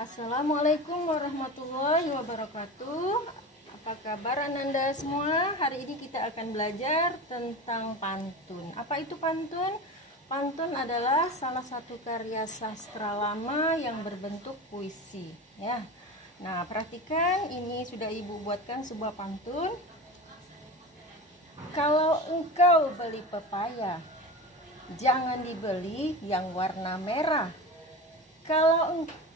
Assalamualaikum warahmatullahi wabarakatuh. Apa kabar Ananda semua? Hari ini kita akan belajar tentang pantun. Apa itu pantun? Pantun adalah salah satu karya sastra lama yang berbentuk puisi, ya. Nah, perhatikan, ini sudah Ibu buatkan sebuah pantun. Kalau engkau beli pepaya, jangan dibeli yang warna merah.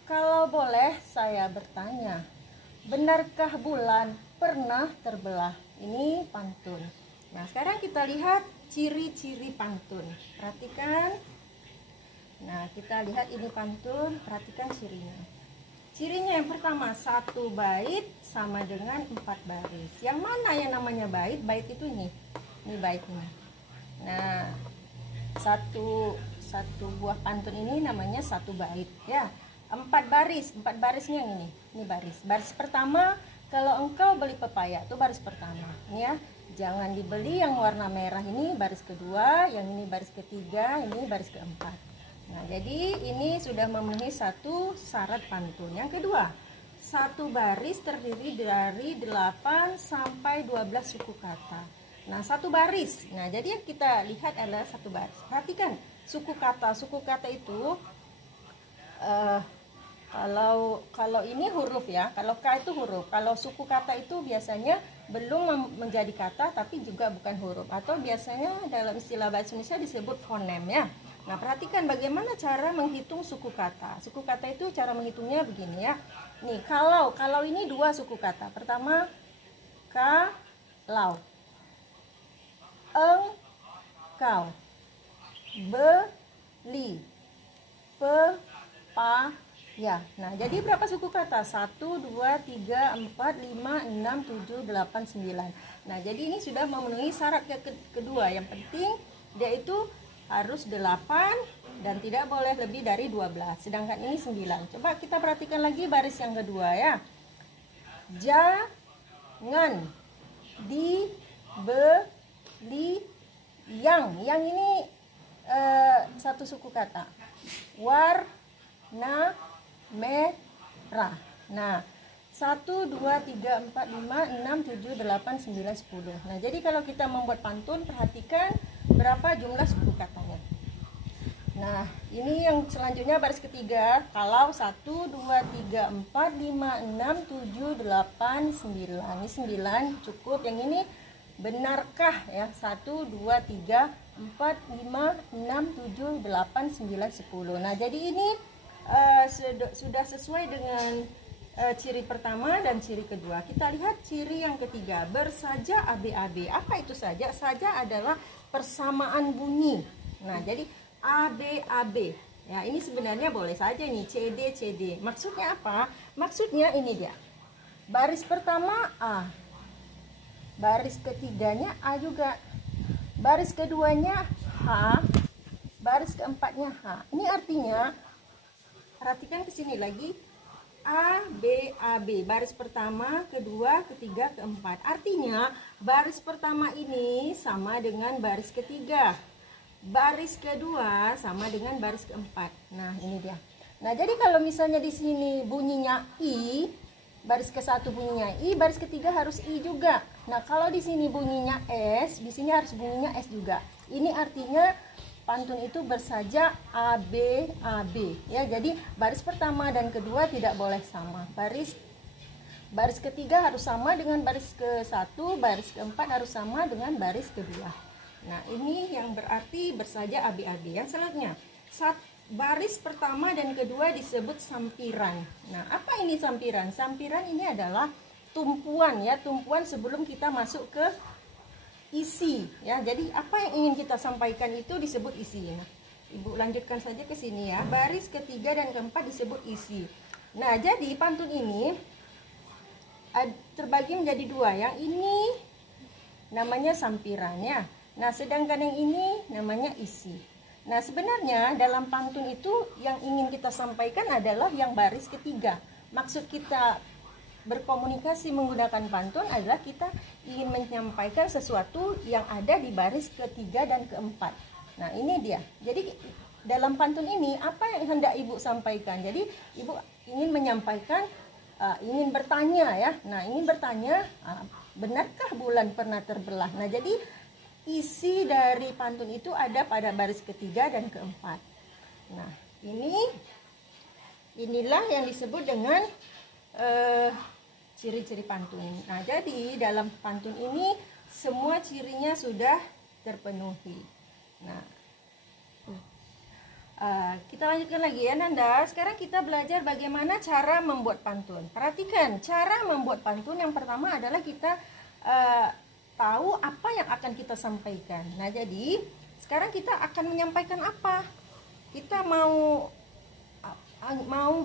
Kalau boleh saya bertanya, benarkah bulan pernah terbelah? Ini pantun. Nah, sekarang kita lihat ciri-ciri pantun. Perhatikan. Nah, kita lihat ini pantun, perhatikan cirinya. Cirinya yang pertama, satu bait sama dengan 4 baris. Yang mana yang namanya bait? Bait itu ini baitnya. Nah, satu buah pantun ini namanya satu bait, ya. 4 barisnya yang ini baris pertama. Kalau engkau beli pepaya, itu baris pertama, ya. Jangan dibeli yang warna merah, ini baris kedua, yang ini baris ketiga, ini baris keempat. Nah, jadi ini sudah memenuhi satu syarat pantun. Yang kedua, satu baris terdiri dari 8 sampai 12 suku kata. Nah, satu baris. Nah, jadi yang kita lihat adalah satu baris. Perhatikan suku kata itu kalau ini huruf, ya. Kalau K itu huruf. Kalau suku kata itu biasanya belum menjadi kata tapi juga bukan huruf, atau biasanya dalam istilah bahasa Indonesia disebut fonem, ya. Nah, perhatikan bagaimana cara menghitung suku kata. Suku kata itu cara menghitungnya begini, ya. Nih, kalau ini 2 suku kata. Pertama, kalau, engkau, beli, ya. Nah, jadi berapa suku kata? 1, 2, 3, 4, 5, 6, 7, 8, 9. Nah, jadi ini sudah memenuhi syarat kedua. Yang penting dia itu harus 8 dan tidak boleh lebih dari 12. Sedangkan ini 9. Coba kita perhatikan lagi baris yang kedua, ya. Jangan dibeli yang ini satu suku kata. Warna merah. Nah, 1, 2, 3, 4, 5, 6, 7, 8, 9, 10. Nah, jadi kalau kita membuat pantun, perhatikan berapa jumlah suku katanya. Nah, ini yang selanjutnya baris ketiga. Kalau 1, 2, 3, 4, 5, 6, 7, 8, 9. Ini 9 cukup. Yang ini benarkah, ya? 1, 2, 3, 4, 5, 6, 7, 8, 9, 10. Nah, jadi ini sudah sesuai dengan ciri pertama dan ciri kedua. Kita lihat ciri yang ketiga, bersaja AB-AB. Apa itu saja? Saja adalah persamaan bunyi. Nah, jadi AB-AB. Ya, ini sebenarnya boleh saja nih CD. Maksudnya apa? Maksudnya ini dia. Baris pertama A. Baris ketiganya A juga. Baris keduanya H. Baris keempatnya H. Ini artinya, perhatikan ke sini lagi, A, B, A, B. Baris pertama, kedua, ketiga, keempat. Artinya, baris pertama ini sama dengan baris ketiga. Baris kedua sama dengan baris keempat. Nah, ini dia. Nah, jadi kalau misalnya di sini bunyinya I, baris ke-1 bunyinya I, baris ketiga harus I juga. Nah, kalau di sini bunyinya S, di sini harus bunyinya S juga. Ini artinya pantun itu bersaja AB, ya. Jadi baris pertama dan kedua tidak boleh sama. Baris ketiga harus sama dengan baris ke-1, baris keempat harus sama dengan baris kedua. Nah, ini yang berarti bersaja AB. Yang selanjutnya, baris pertama dan kedua disebut sampiran. Nah, apa ini sampiran? Sampiran ini adalah tumpuan, ya, tumpuan sebelum kita masuk ke isi, ya. Jadi apa yang ingin kita sampaikan itu disebut isi. Nah, Ibu lanjutkan saja ke sini, ya. Baris ketiga dan keempat disebut isi. Nah, jadi pantun ini terbagi menjadi 2. Yang ini namanya sampiran, ya. Nah, sedangkan yang ini namanya isi. Nah, sebenarnya dalam pantun itu yang ingin kita sampaikan adalah yang baris ketiga. Maksud kita berkomunikasi menggunakan pantun adalah kita ingin menyampaikan sesuatu yang ada di baris ketiga dan keempat. Nah, ini dia. Jadi dalam pantun ini apa yang hendak Ibu sampaikan? Jadi Ibu ingin menyampaikan, ingin bertanya ya. Nah, ingin bertanya, benarkah bulan pernah terbelah? Nah, jadi isi dari pantun itu ada pada baris ketiga dan keempat. Nah, inilah yang disebut dengan ciri-ciri pantun. Nah, jadi dalam pantun ini semua cirinya sudah terpenuhi. Nah, kita lanjutkan lagi ya Nanda. Sekarang kita belajar bagaimana cara membuat pantun. Perhatikan, cara membuat pantun yang pertama adalah kita tahu apa yang akan kita sampaikan. Nah, jadi sekarang kita akan menyampaikan apa? Kita mau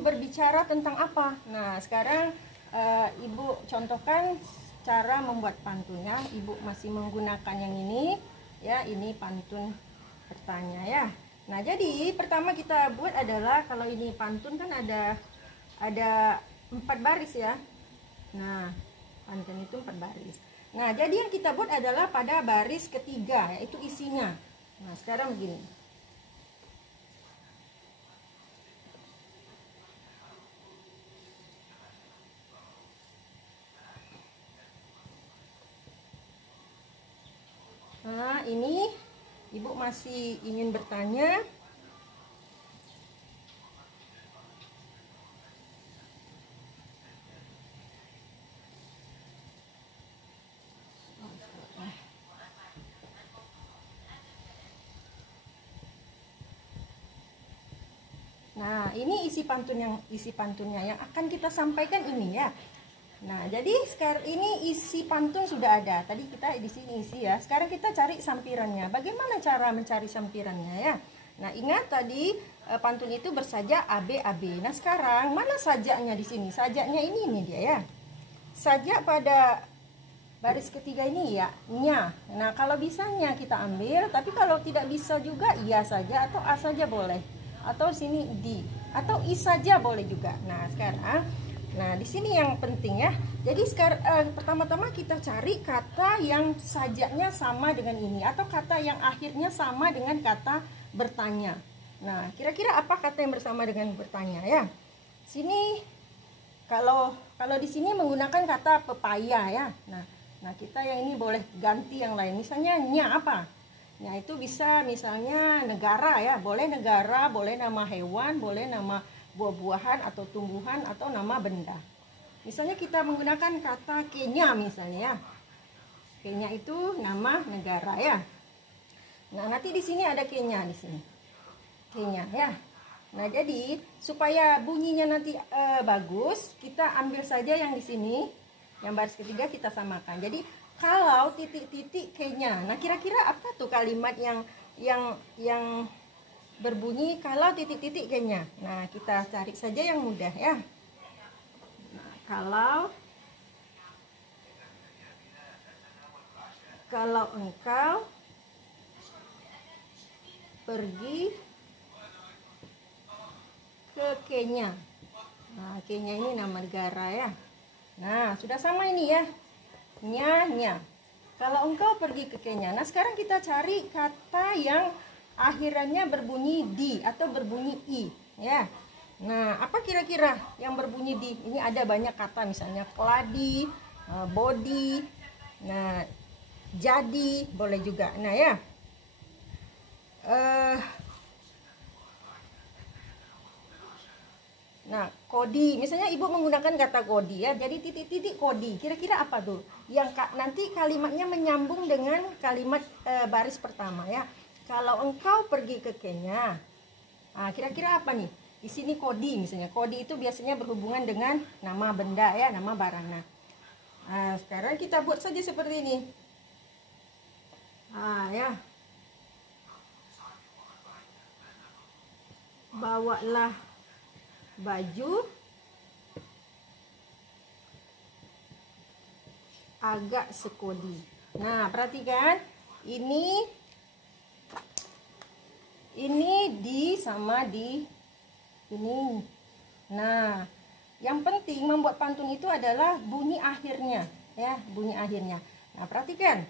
berbicara tentang apa? Nah, sekarang Ibu contohkan cara membuat pantunnya. Ibu masih menggunakan yang ini ya, ini pantun bertanya ya. Nah, jadi pertama kita buat adalah, kalau ini pantun kan ada 4 baris ya. Nah, pantun itu 4 baris. Nah, jadi yang kita buat adalah pada baris ketiga, yaitu isinya. Nah, sekarang begini. Nah, ini Ibu masih ingin bertanya. Nah, ini isi pantunnya yang akan kita sampaikan ini ya. Nah, jadi sekarang ini isi pantun sudah ada. Tadi kita di sini isi ya. Sekarang kita cari sampirannya. Bagaimana cara mencari sampirannya ya? Nah, ingat tadi pantun itu bersaja AB. Nah, sekarang mana sajaknya di sini? Sajaknya ini dia ya. Sajak pada baris ketiga ini ya, nya. Nah, kalau bisanya kita ambil, tapi kalau tidak bisa juga iya saja atau a saja boleh. Atau sini di atau i saja boleh juga. Nah, sekarang di sini yang penting ya. Jadi sekarang pertama-tama kita cari kata yang sajaknya sama dengan ini, atau kata yang akhirnya sama dengan kata bertanya. Nah, kira-kira apa kata yang bersama dengan bertanya ya? Sini kalau di sini menggunakan kata pepaya ya. Nah, kita yang ini boleh ganti yang lain. Misalnya nya apa? Nya itu bisa misalnya negara ya. Boleh negara, boleh nama hewan, boleh nama buah-buahan atau tumbuhan, atau nama benda. Misalnya kita menggunakan kata Kenya misalnya ya. Kenya itu nama negara ya. Nah, nanti di sini ada Kenya di sini. Kenya ya. Nah, jadi supaya bunyinya nanti bagus, kita ambil saja yang di sini. Yang baris ketiga kita samakan. Jadi kalau titik-titik Kenya. Nah, kira-kira apa tuh kalimat yang berbunyi kalau titik-titik Kenya? Nah, kita cari saja yang mudah ya. Nah, kalau engkau pergi ke Kenya. Nah, Kenya ini nama negara ya. Nah, sudah sama ini ya. Nya. Kalau engkau pergi ke Kenya. Nah, sekarang kita cari kata yang akhirannya berbunyi di atau berbunyi i ya. Nah, apa kira-kira yang berbunyi di? Ini ada banyak kata, misalnya keladi, body, nah jadi boleh juga. Nah ya, nah kodi, misalnya ibu menggunakan kata kodi ya, jadi titik-titik kodi. Kira-kira apa tuh? Yang nanti kalimatnya menyambung dengan kalimat baris pertama ya. Kalau engkau pergi ke Kenya, nah kira-kira apa nih? Di sini kodi misalnya. Kodi itu biasanya berhubungan dengan nama benda ya, nama barang. Nah, sekarang kita buat saja seperti ini. Ya. Bawalah baju agak sekodi. Nah, perhatikan ini di sama di ini. Nah, yang penting membuat pantun itu adalah bunyi akhirnya ya, bunyi akhirnya. Nah, perhatikan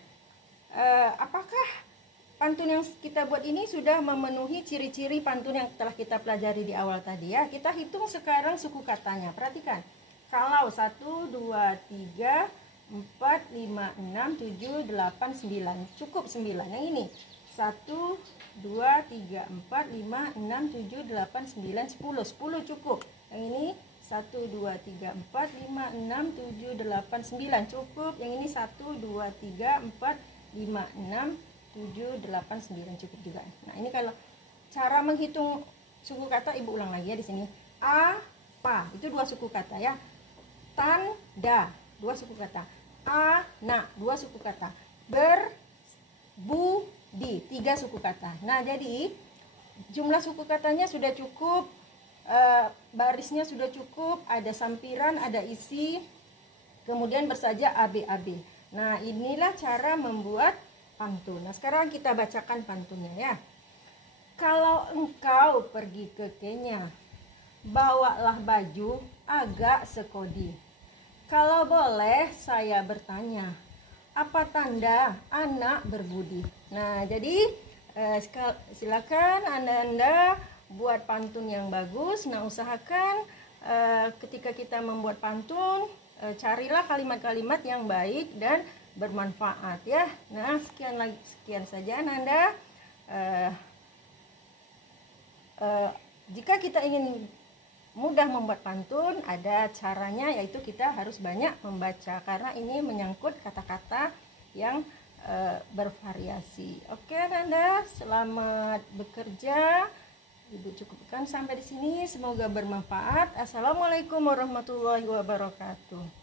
apakah pantun yang kita buat ini sudah memenuhi ciri-ciri pantun yang telah kita pelajari di awal tadi ya. Kita hitung sekarang suku katanya. Perhatikan. Kalau 1, 2, 3, 4, 5, 6, 7, 8, 9. Cukup 9. Yang ini. 1, 2, 3, 4, 5, 6, 7, 8, 9, 10. 10 cukup. Yang ini 1, 2, 3, 4, 5, 6, 7, 8, 9. Cukup. Yang ini 1, 2, 3, 4, 5, 6, 7, 8, 9 cukup juga. Nah, ini kalau cara menghitung suku kata, Ibu ulang lagi ya di sini. Apa, itu 2 suku kata ya. Tanda, 2 suku kata. Anak, 2 suku kata. Berbudi, 3 suku kata. Nah, jadi jumlah suku katanya sudah cukup, barisnya sudah cukup, ada sampiran, ada isi, kemudian bersaja AB-AB. Nah, inilah cara membuat pantun. Nah, sekarang kita bacakan pantunnya ya. Kalau engkau pergi ke Kenya, bawalah baju agak sekodi. Kalau boleh saya bertanya, apa tanda anak berbudi? Nah, jadi silakan Anda buat pantun yang bagus. Nah, usahakan ketika kita membuat pantun, carilah kalimat-kalimat yang baik dan bermanfaat ya. Nah, sekian saja Nanda. Jika kita ingin mudah membuat pantun, ada caranya, yaitu kita harus banyak membaca karena ini menyangkut kata-kata yang bervariasi. Oke Nanda, selamat bekerja. Ibu cukupkan sampai di sini, semoga bermanfaat. Assalamualaikum warahmatullahi wabarakatuh.